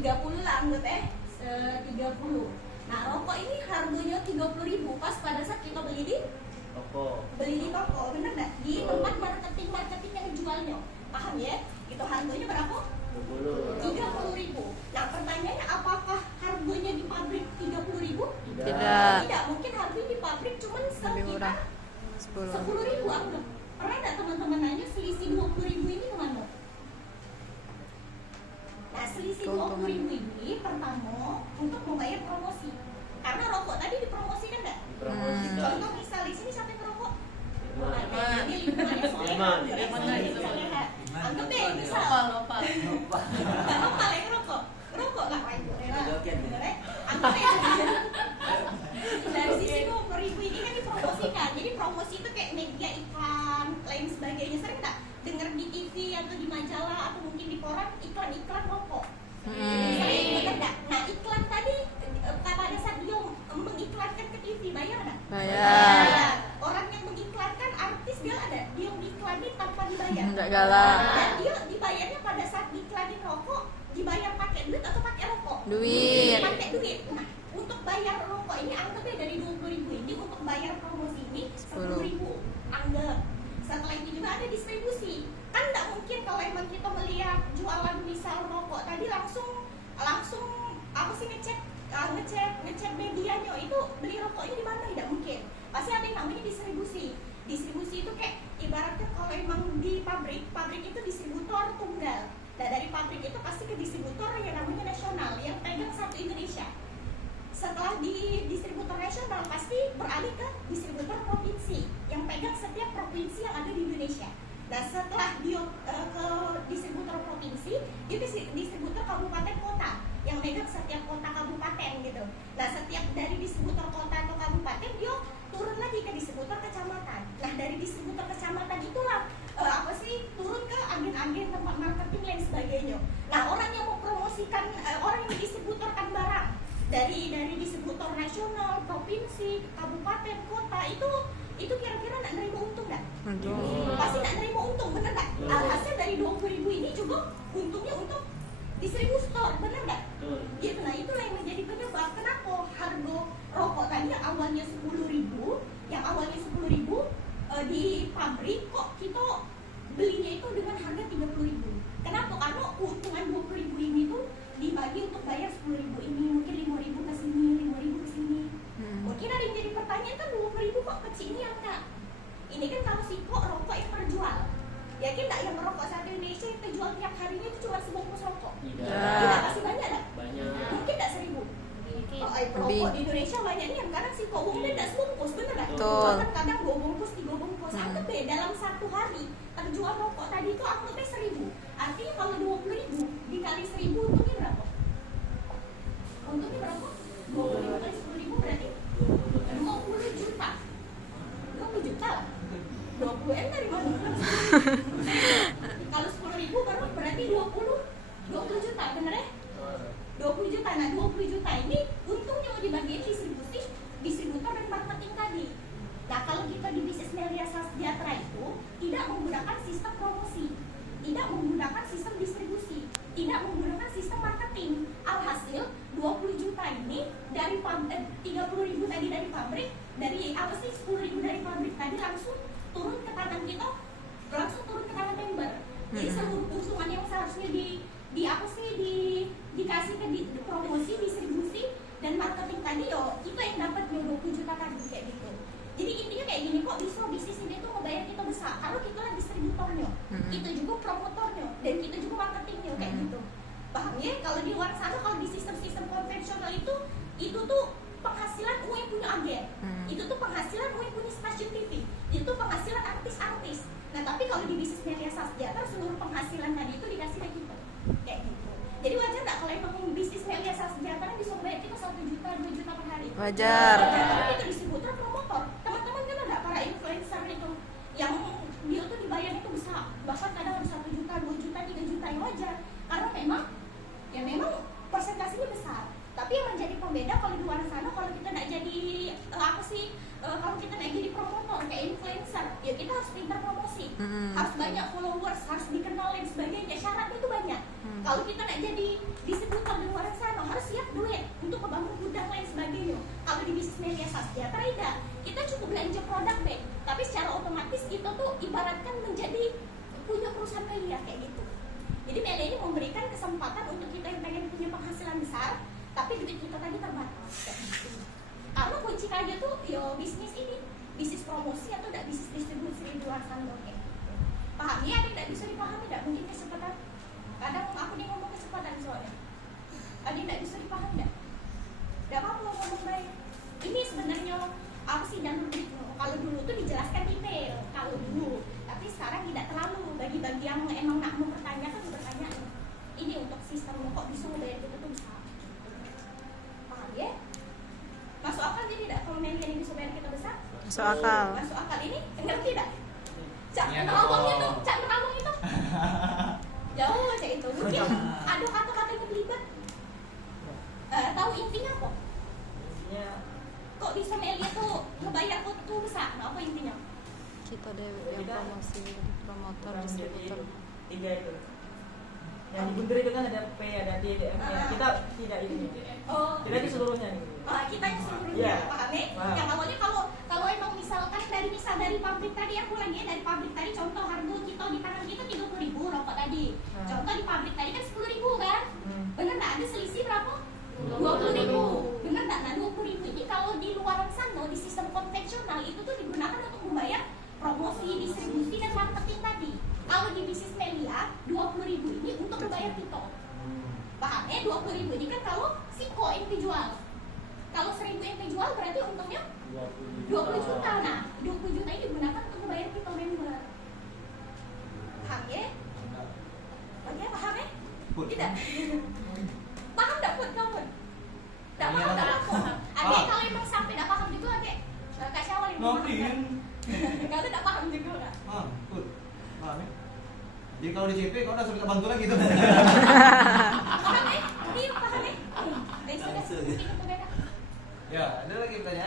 30 lah anggap 30. Nah rokok ini harganya 30.000 pas pada saat kita beli di toko, bener nggak? Di tempat marketing yang jualnya, paham ya? Itu harganya berapa? 30.000. Nah pertanyaannya, apakah harganya di pabrik 30.000? Tidak, mungkin harganya di pabrik cuma sekitar 10.000 anggap. Pernah nggak teman-teman nanya selisih 20.000 ini kemana? Nah selisih 20.000 ini pertama untuk membayar promosi. Karena rokok tadi dipromosikan nggak? Contoh misal di sini siapa yang merokok? Ini lingkungannya soalnya. Anggap deh misal Nopal yang rokok lah. Anggap deh dari sisi 20.000 ini kan dipromosikan. Jadi promosi itu kayak media iklan, lain sebagainya. Sering nggak dengar di TV atau di majalah atau mungkin di koran iklan rokok? Sering bener nggak? Nah iklan tadi pada saat dia mengiklankan ke TV bayar nggak? Bayar. Orang yang mengiklankan artis dia ada, dia mengiklanin tanpa dibayar. Enggak galak. Dan dia dibayarnya pada saat diiklanin rokok, dibayar pakai duit atau pakai rokok? Duit. Pakai duit. Nah untuk bayar rokok ini anggapnya dari 20.000 ini untuk bayar promosi ini 10.000 anggap. Setelah itu juga ada distribusi. Kan nggak mungkin kalau emang kita melihat jualan misal rokok tadi langsung apa sih ngecek medianya itu beli rokoknya di mana, tidak mungkin. Pasti ada yang namanya distribusi. Distribusi itu kayak ibaratnya kalau emang di pabrik itu distributor tunggal. Nah dari pabrik itu pasti ke distributor yang namanya nasional yang pegang satu Indonesia. Setelah di distributor nasional pasti beralih ke distributor provinsi yang pegang setiap provinsi yang ada di Indonesia. Nah setelah dia ke distributor provinsi, dia distributor kabupaten kota yang megang setiap kota kabupaten gitu. Nah setiap dari distributor kota atau kabupaten dia turun lagi ke distributor kecamatan. Nah dari distributor kecamatan itulah turun ke agen-agen tempat marketing dan sebagainya. Nah orang yang mau promosikan, orang yang distributorkan barang dari distributor nasional, provinsi, kabupaten, kota itu kira-kira nggak nerima untung nggak? Pasti nggak nerima untung, bener nggak? Alhasil dari 20.000 ini juga untungnya untuk distributor, bener nggak? Gitu. Nah itulah yang menjadi penyebab kenapa harga rokok tadi yang awalnya 10.000 di pabrik kok kita belinya itu dengan harga 30.000. Kenapa? Karena keuntungan 20.000 ini tuh dibagi untuk bayar 10.000 ini, mungkin 5.000 ke sini, 5.000 ke sini. Mungkin ada yang jadi pertanyaan kan 20.000 kok kecil ini ya kak? Ini kan kalau si kok rokok yang terjual. Yakin nggak yang merokok satu Indonesia yang terjual tiap harinya itu cuma sebungkus rokok? Tidak, pasti banyak nggak? Mungkin nggak 1.000. Rokok di Indonesia banyak nih yang kadang si kok umumnya nggak sebungkus, bener nggak? Bahkan kadang 2 bungkus, 3 bungkus. Anggap deh dalam satu hari terjual rokok tadi itu anggapnya 1.000. Artinya kalau 20.000 dikali 1.000 untungnya berapa? Untungnya berapa? 20.000 kali 10.000 berarti 20 juta. 20 juta lah. 20 M dari mana? Kalau 10.000 baru berarti 20 juta, bener ya? 20 juta. Nah 20 juta ini untungnya mau dibagiin distributor dan marketing tadi. Nah kalau kita di bisnis Melia Sejahtera itu tidak menggunakan sistem promosi, tidak menggunakan sistem distribusi, tidak menggunakan sistem marketing. Alhasil 20 juta ini dari 30.000 tadi dari pabrik, dari 10.000 dari pabrik tadi langsung turun ke tangan kita, langsung turun ke tangan member. Jadi seluruh keuntungan yang seharusnya dikasih ke promosi, distribusi dan marketing tadi itu yang dapat 20 juta tadi kayak gitu. Jadi intinya kayak gini, kok bisa bisnis ini tuh ngebayar kita besar kalau kita lah distributornya, kita juga promotornya, dan kita juga marketingnya kayak gitu. Paham ya? Kalau di luar sana, kalau di sistem-sistem konvensional itu tuh penghasilan yang punya agen, itu tuh penghasilan yang punya stasiun TV, itu tuh penghasilan artis-artis. Nah tapi kalau di bisnis Melia Sejahtera seluruh penghasilan tadi itu dikasih ke kita kayak gitu. Jadi wajar nggak kalau emang bisnis Melia Sejahtera bisa bayar kita 1 juta, 2 juta per hari? Wajar. Tapi itu distributor, promotor, teman-teman kan ada para influencer itu yang dia tuh dibayar itu besar, bahkan kadang ada 1 juta, 2 juta, 3 juta, yang wajar karena memang persentasenya besar. Tapi yang menjadi pembeda kalau di luar sana, kalau kita nggak jadi kalau kita nggak jadi promotor kayak influencer, ya kita harus pintar promosi, harus banyak followers, harus dikenal dan sebagainya. Syaratnya itu banyak. Kalau kita nggak jadi distributor di luar untuk membangun gudang lain sebagainya. Kalau di bisnis media sejahtera tidak, kita cukup belanja produk deh, tapi secara otomatis kita tuh ibaratkan menjadi punya perusahaan media kayak gitu. Jadi media ini memberikan kesempatan untuk kita yang pengen punya penghasilan besar, tapi duit kita tadi terbatas kayak gitu. Karena kunci aja tuh yo bisnis ini, bisnis promosi atau tidak bisnis distribusi di luar sana oke. Pahami ada tidak bisa dipahami, tidak mungkin kesempatan. Kadang aku nih ngomong kesempatan soalnya. Ada tidak bisa dipahami tidak? Tidak apa-apa ngomong baik. Ini sebenarnya apa sih jalur ritme? Kalau dulu tuh dijelaskan detail, kalau dulu. Tapi sekarang tidak terlalu. Bagi-bagi yang emang nak mempertanyakan, bertanya. Ini untuk sistem kok bisa bayar kita tuh bisa. Paham ya? Masuk akal jadi tidak kalau media ini bisa bayar kita besar? Masuk akal. Masuk akal ini ngerti tidak? Cak merawang itu, cak merawang itu. Jauh aja itu. Mungkin ada kata-kata yang terlibat. Tahu intinya apa? Intinya Kok bisa media tuh ngebayar kok tuh besar? Nah, apa intinya? Kita deh yang promosi, promotor, orang jadi distributor. 3 itu. Yang di Bundar itu kan ada P, ada D, ada M. Kita tidak ini. Oh, Kita itu seluruhnya nih. kita yang seluruhnya Iya. paham ya? Paham. Yang awalnya kalau emang misalkan dari pabrik tadi aku lagi ya dari pabrik tadi contoh harga kita di tangan kita 30.000 rokok tadi. Contoh di pabrik tadi kan 10.000 kan? Bener nggak ada selisih berapa? 20.000. Bener nggak? Nah 20.000 ini kalau di luaran sana di sistem konvensional itu tuh digunakan untuk membayar promosi, distribusi dan marketing tadi. Kalau di bisnis media 20.000 ini untuk membayar kita. Paham ya? 20.000 ini kan kalau Siko yang dijual. Kalau 1.000 yang dijual berarti untungnya 20 juta. Nah, 20 juta ini digunakan untuk membayar kita member. Paham ya? Bagi paham ya? Tidak? Paham tak pun kamu? Tak paham tak aku? Adek kalau emang sampai tak paham juga adek Kak Syawal yang paham. Kalau tak paham juga nggak? Paham ya? Jadi kalau di CP kau udah suruh kita bantu lagi tuh.